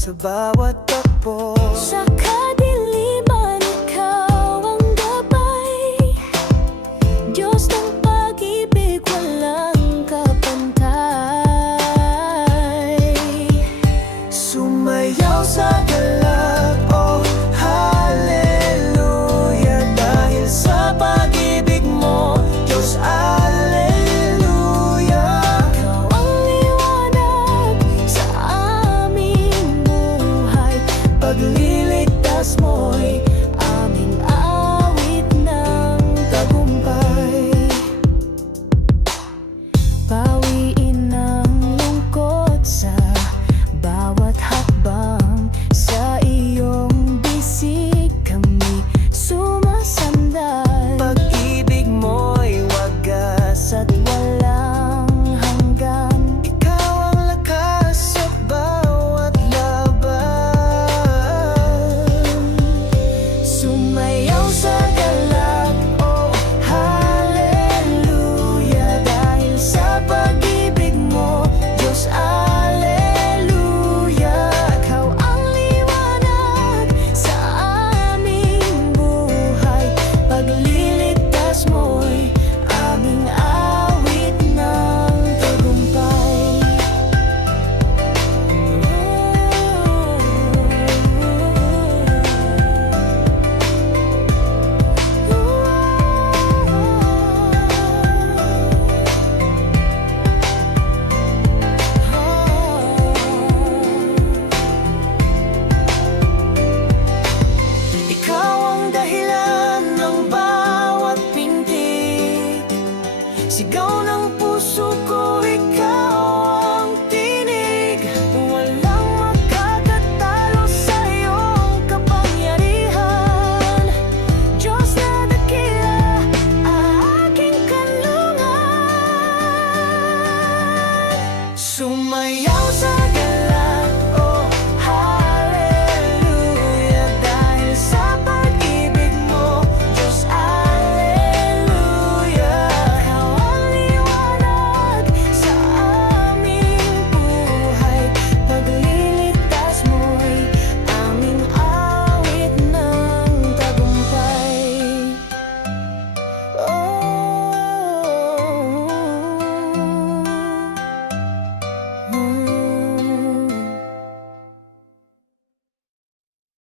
sa bawat takbo. Sa Pagliligtas mo'y Sigaw ng puso ko, ikaw ang tinig. Walang makatatalo sa iyong kapangyarihan. Diyos na dakila, aking kanlungan Sumaya